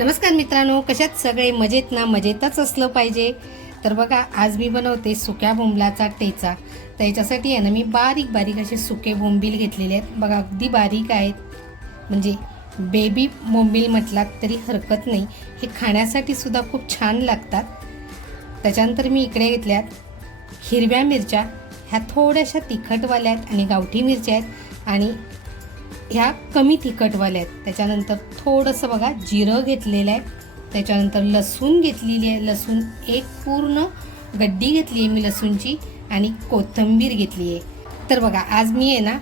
नमस्कार मित्रांनो कशात सगळे मजेत ना मजेतच असलं पाहिजे? तर बघा आज मी बनवते सुक्या बोंबलाचा टेचा तर याच्यासाठी आहे ना मी बारीक बारीक असे सुके बोंबील घेतलेले आहेत. बघा अगदी बारीक आहेत. म्हणजे बेबी बोंबील म्हटलात तरी हरकत नाही. हे खाण्यासाठी सुद्धा खूप छान लागतात. त्याच्यानंतर मी इकडे घेतल्यात हिरव्या मिरच्या. ह्या थोड्याशा तिखटवाल्या आहेत आणि गावठी मिरच्या आहेत. आणि ह्या कमी तिखटवाल्या आहेत. त्याच्यानंतर थोडंसं बघा जिरं घेतलेलं आहे. त्याच्यानंतर लसूण घेतलेली आहे. लसूण एक पूर्ण गड्डी घेतली आहे मी लसूणची आणि कोथिंबीर घेतली आहे. तर बघा आज मी आहे ना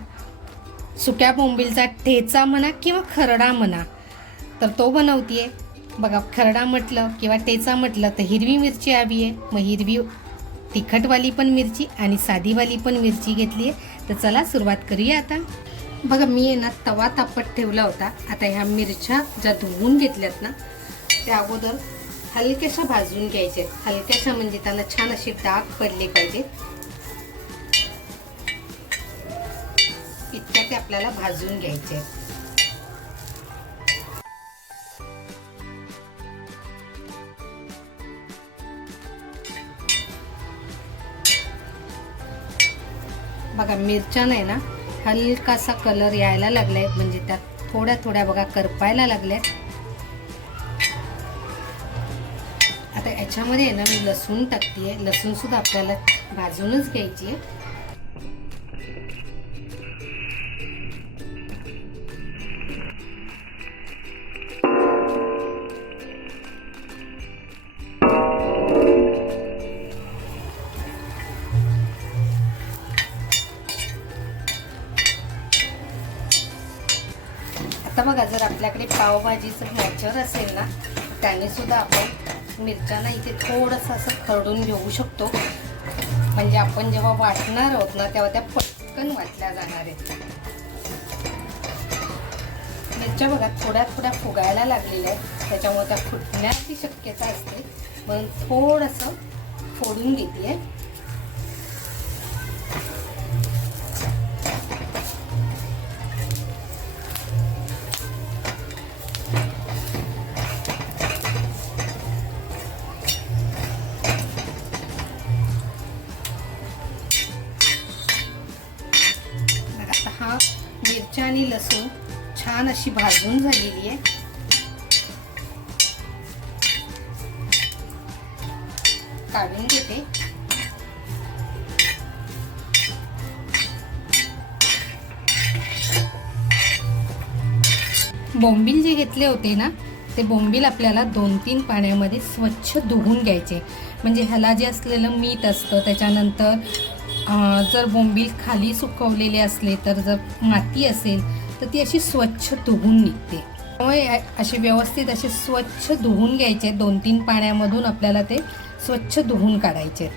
सुक्या बोंबीलचा ठेचा म्हणा किंवा खरडा म्हणा तर तो बनवते बघा खरडा म्हटलं किंवा ठेचा म्हटलं तर हिरवी मिरची हवी आहे. मग हिरवी तिखटवाली पण मिरची आणि साधीवाली पण मिरची घेतली आहे. तर चला सुरुवात करूया आता. बघा मी आहे ना तवा तापत ठेवला होता. आता ह्या मिरच्या ज्या धुवून घेतल्यात ना त्या अगोदर हलक्याशा भाजून घ्यायच्या हलक्याशा म्हणजे त्यांना छान असे डाग पडले पाहिजे. इतक्या ते आपल्याला भाजून घ्यायचे आहेत. बघा मिरच्या नाही ना हलकासा कलर यायला लागलाय. म्हणजे त्यात थोड्या थोड्या बघा करपायला लागल्या आता याच्यामध्ये आहे ना मी लसूण टाकते आहे लसूणसुद्धा आपल्याला भाजूनच घ्यायची आहे आता बघा जर आपल्याकडे पावभाजीचं फ्रॅक्चर असेल ना त्याने सुद्धा आपण मिरच्यांना इथे थोडंसं असं खरडून घेऊ शकतो. म्हणजे आपण जेव्हा वाटणार आहोत ना तेव्हा त्या पटकन वाटल्या जाणार आहेत. मिरच्या बघा थोड्या थोड्या फुगायला लागलेल्या आहेत. त्याच्यामुळे त्या फुटण्याची शक्यता असते. म्हणून थोडंसं फोडून घेते. आणि लसूण छान अशी भाजून झालेली आहे. काढून घेते. बोंबील जे घेतले होते ना ते बोंबील आपल्याला दोन तीन पाण्यामध्ये स्वच्छ धुवून घ्यायचे. म्हणजे ह्याला जे असलेलं मीठ असतं त्याच्यानंतर जर बोंबील खाली सुकवलेले असले तर जर माती असेल तर ती अशी स्वच्छ धुवून निघते. त्यामुळे असे व्यवस्थित असे स्वच्छ धुवून घ्यायचे. दोन तीन पाण्यामधून आपल्याला ते स्वच्छ धुवून काढायचे.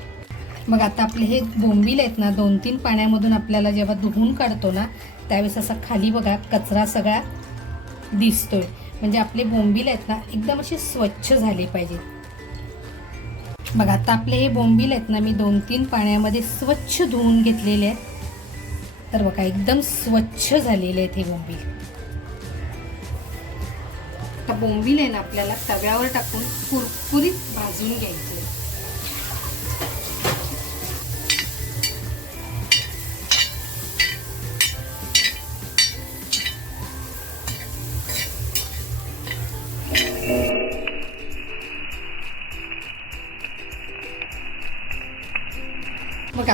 मग आता आपले हे बोंबील आहेत ना दोन तीन पाण्यामधून आपल्याला जेव्हा धुवून काढतो ना त्यावेळेस असा खाली बघा कचरा सगळा दिसतोय. म्हणजे आपले बोंबील आहेत ना एकदम असे स्वच्छ झाले पाहिजेत. बघा आता आपले हे बोंबील आहेत ना मी दोन तीन पाण्यामध्ये स्वच्छ धुवून घेतलेले आहेत. तर बघा एकदम स्वच्छ झालेले आहेत हे बोंबील. आता बोंबील आहे ना आपल्याला तव्यावर टाकून कुरकुरीत भाजून घ्यायचे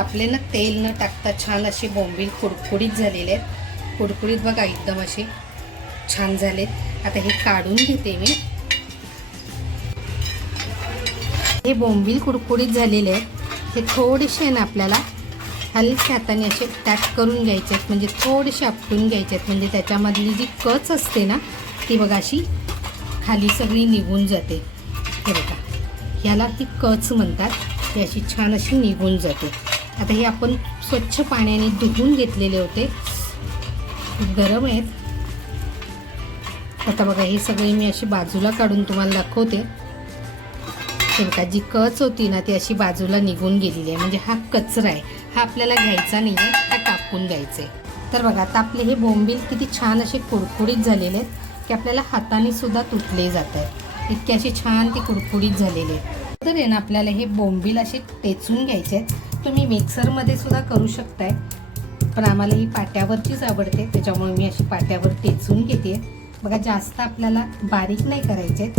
आपले ना तेल न टाकता छान असे बोंबील कुडकुडीत झालेले आहेत. कुडकुडीत बघा एकदम असे छान झालेत. आता हे काढून घेते मी. हे बोंबील कुडकुडीत झालेले आहेत. हे थोडेसे आहे ना आपल्याला हलक्या हाताने असे टॅक करून घ्यायचे आहेत. म्हणजे थोडेसे आपटून घ्यायचे आहेत. म्हणजे त्याच्यामधली जी कच असते ना ती बघा अशी खाली सगळी निघून जाते. हे बघा ह्याला ती कच म्हणतात. ती अशी छान अशी निघून जाते. आता हे आपण स्वच्छ पाण्याने धुवून घेतलेले होते. गरम आहेत. आता बघा हे सगळे मी अशी बाजूला काढून तुम्हाला दाखवते. हे बघा जी कच होती ना ती अशी बाजूला निघून गेलेली आहे. म्हणजे हा कचरा आहे. हा आपल्याला घ्यायचा नाही आहे हा कापून द्यायचा आहे. तर बघा आता आपले हे बोंबील किती छान असे कुडकुडीत झालेले आहेत की आपल्याला हाताने सुद्धा तुटले जात आहेत. इतके असे छान ते कुडकुडीत झालेले आहेत. तर आहे ना आपल्याला हे बोंबील असे टेचून घ्यायचे आहेत. तुम्ही मिक्सरमध्ये सुद्धा करू शकताय. पण आम्हाला ही पाट्यावरचीच आवडते. त्याच्यामुळे मी अशी पाट्यावर टेचून घेते. बघा जास्त आपल्याला बारीक नाही करायचे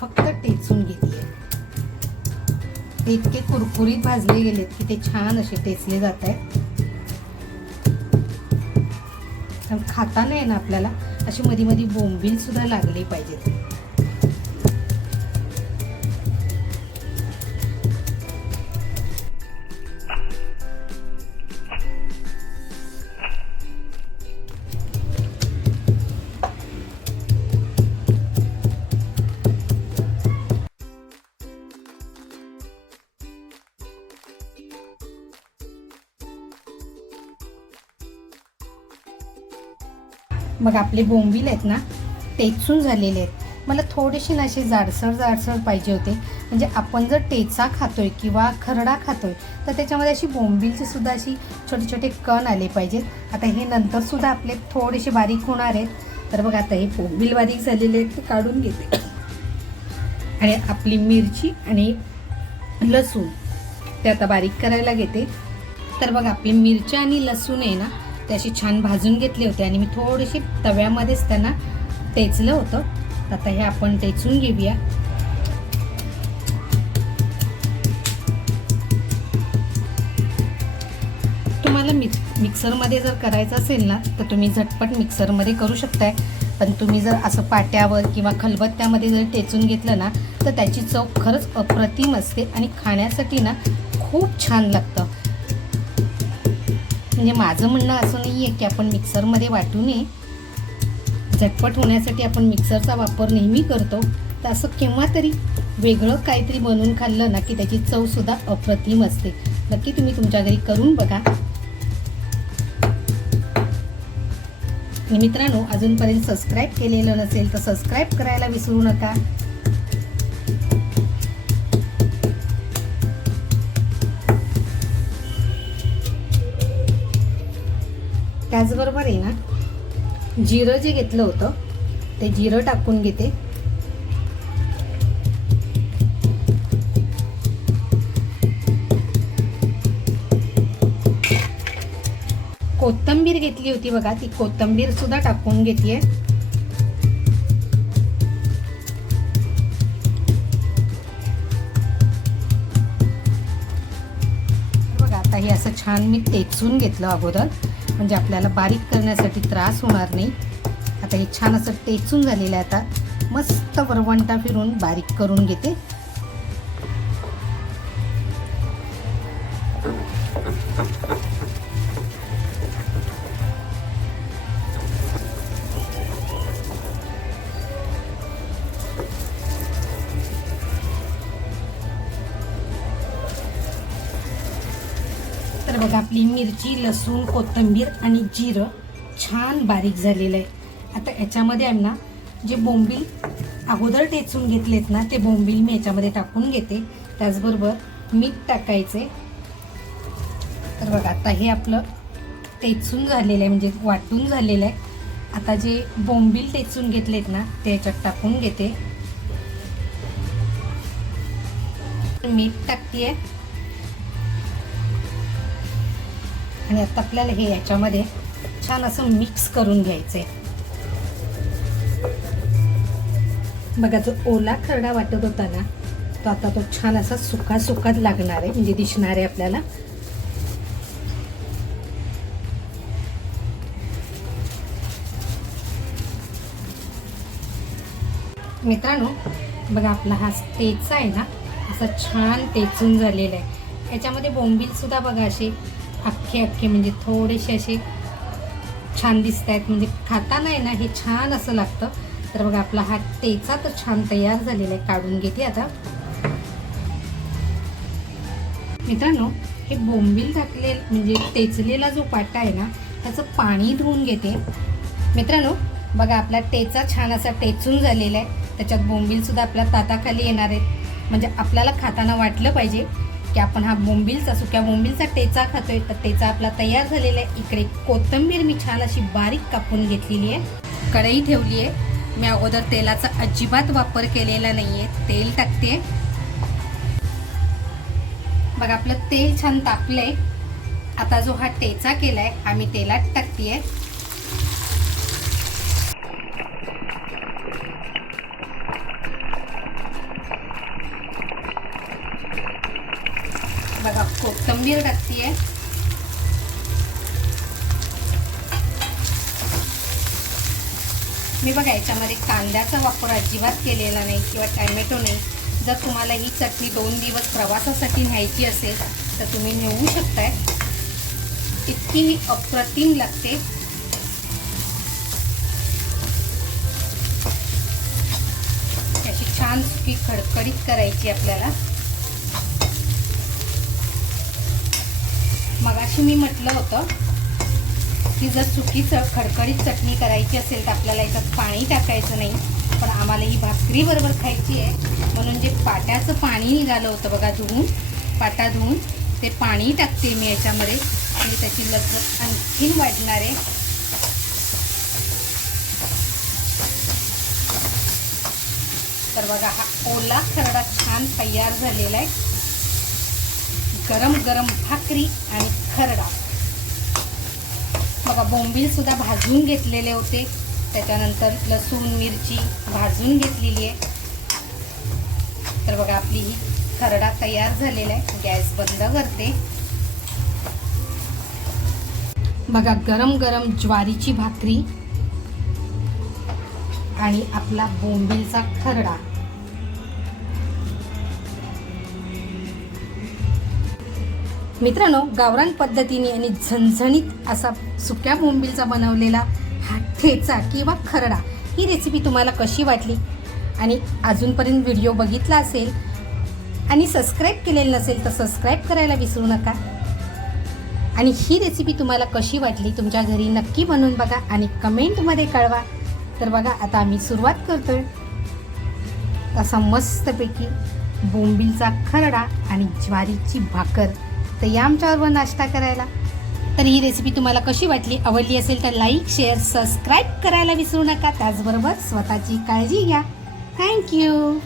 फक्त टेचून घेते. ते इतके कुरकुरीत भाजले गेलेत की ते छान असे टेचले जात आहेत. खाताना आहे ना आपल्याला. अशी मध्ये मध्ये बोंबील सुद्धा लागले पाहिजेत. मग आपले बोंबील आहेत ना टेचून झालेले आहेत. मला थोडेसे ना असे जाडसर जाडसर पाहिजे होते. म्हणजे आपण जर टेचा खातो आहे किंवा खरडा खातो आहे तर त्याच्यामध्ये अशी बोंबीलची सुद्धा अशी छोटे छोटे कण आले पाहिजेत. आता हे नंतरसुद्धा आपले थोडेसे बारीक होणार आहेत. तर बघ आता हे बोंबील बारीक झालेले आहेत ते काढून घेते. आणि आपली मिरची आणि लसूण ते आता बारीक करायला घेते. तर बघ आपली मिरची आणि लसूण आहे ना ते अशी छान भाजून घेतले होते आणि मी थोडीशी तव्यामध्येच त्यांना टेचलं होतं. तर आता हे आपण टेचून घेऊया. तुम्हाला मिक्स मिक्सरमध्ये जर करायचं असेल ना तर तुम्ही झटपट मिक्सरमध्ये करू शकताय. पण तुम्ही जर असं पाट्यावर किंवा खलबत्त्यामध्ये जर टेचून घेतलं ना तर त्याची चव खरंच अप्रतिम असते आणि खाण्यासाठी ना खूप छान लागतं. म्हणजे माझं म्हणणं असं नाही आहे की आपण मिक्सरमध्ये वाटू नये. झटपट होण्यासाठी आपण मिक्सरचा वापर नेहमी करतो. तर असं केव्हा तरी वेगळं काहीतरी बनवून खाल्लं ना की त्याची चवसुद्धा अप्रतिम असते. नक्की तुम्ही तुमच्या घरी करून बघा. मित्रांनो अजूनपर्यंत सबस्क्राईब केलेलं नसेल तर सबस्क्राईब करायला विसरू नका. त्याचबरोबर आहे ना जिरं जे घेतलं होतं ते जिरं टाकून घेते. कोथंबीर घेतली होती बघा ती कोथंबीर सुद्धा टाकून घेते. बघा आता हे असं छान मी टेचून घेतलं अगोदर. म्हणजे आपल्याला बारीक करण्यासाठी त्रास होणार नाही. आता हे छान असं टेचून झालेलं आहे आता. मस्त वरवंटा फिरून बारीक करून घेते. बघा आपली मिरची लसूण कोथिंबीर आणि जिरं छान बारीक झालेलं आहे. आता याच्यामध्ये आहे ना जे बोंबील अगोदर टेचून घेतलेत ना ते बोंबील मी याच्यामध्ये टाकून घेते. त्याचबरोबर मीठ टाकायचे तर बघा आता हे आपलं टेचून झालेलं आहे म्हणजे वाटून झालेलं आहे. आता जे बोंबील टेचून घेतलेत ना ते याच्यात टाकून घेते. मीठ टाकते आणि आता आपल्याला हे याच्यामध्ये छान असं मिक्स करून घ्यायचं आहे बघा जो ओला खरडा वाटत होता ना तो आता तो छान असा सुका सुकाच लागणार आहे म्हणजे दिसणार आहे आपल्याला. मित्रांनो बघा आपला हा तेचा आहे ना असा छान तेचून झालेला आहे. याच्यामध्ये बोंबीलसुद्धा बघा असे अख्खे अख्खे म्हणजे थोडेसे असे छान दिसत आहेत. म्हणजे खाताना आहे ना हे छान असं लागतं. तर बघा आपला हा टेचा तर छान तयार झालेला आहे. काढून घेते आता. मित्रांनो हे बोंबील टाकले म्हणजे टेचलेला जो पाटा आहे ना त्याचं पाणी धुवून घेते. मित्रांनो बघा आपला टेचा छान असा टेचून झालेला आहे. त्याच्यात बोंबीलसुद्धा आपल्या ताताखाली येणार आहेत. म्हणजे आपल्याला खाताना वाटलं पाहिजे. की आपण हा बोंबीलचा सुक्या बोंबीलचा टेचा खातोय तर टेचा आपला तयार झालेला आहे. इकडे कोथिंबीर मी छान अशी बारीक कापून घेतलेली आहे. कढई ठेवली आहे. मी अगोदर तेलाचा अजिबात वापर केलेला नाहीये. तेल टाकते. बघा आपलं तेल छान तापलंय. आता जो हा टेचा केलाय आम्ही तेलात टाकते आहे कोथिंबीर टाकतीये मी बघा याच्यामध्ये कांद्याचा वापर अजिबात केलेला नाही किंवा टॅमॅटो नाही. जर तुम्हाला ही चटणी दोन दिवस प्रवासासाठी न्यायची असेल तर तुम्ही नेऊ शकताय. इतकी ही अप्रतिम लागते. अशी छान सुकी खडखडीत करायची आपल्याला. मगाशी मी म्हटलं होतं की जर चुकीचं खडखडीत चटणी करायची असेल तर आपल्याला याच्यात पाणी टाकायचं नाही. पण आम्हाला ही भाकरी बरोबर खायची आहे. म्हणून जे पाट्याचं पाणी निघालं होतं बघा धुवून पाटा धुवून ते पाणी टाकते मी याच्यामध्ये. आणि त्याची लज्जत आणखीन वाढणार आहे. तर बघा हा ओला खरडा छान तयार झालेला आहे. गरम गरम भाकरी आणि बघा बोंबीलसुद्धा भाजून घेतलेले होते. त्याच्यानंतर लसूण मिरची भाजून घेतलेली आहे. तर बघा आपली ही खरडा तयार झालेला आहे. गॅस बंद करते. बघा गरम गरम ज्वारीची भाकरी आणि आपला बोंबीलचा खरडा. मित्रांनो गावरान पद्धतीने आणि झणझणीत असा सुक्या बोंबीलचा बनवलेला हा ठेचा किंवा खरडा ही रेसिपी तुम्हाला कशी वाटली? आणि अजूनपर्यंत व्हिडिओ बघितला असेल आणि सबस्क्राईब केलेलं नसेल तर सबस्क्राईब करायला विसरू नका. आणि ही रेसिपी तुम्हाला कशी वाटली? तुमच्या घरी नक्की बनवून बघा आणि कमेंटमध्ये कळवा. तर बघा आता आम्ही सुरुवात करतोय. असा मस्तपैकी बोंबीलचा खरडा आणि ज्वारीची भाकर. तर या आमच्याबरोबर नाश्ता करायला. तर ही रेसिपी तुम्हाला कशी वाटली आवडली असेल तर लाईक शेअर सबस्क्राईब करायला विसरू नका. त्याचबरोबर स्वतःची काळजी घ्या. थँक्यू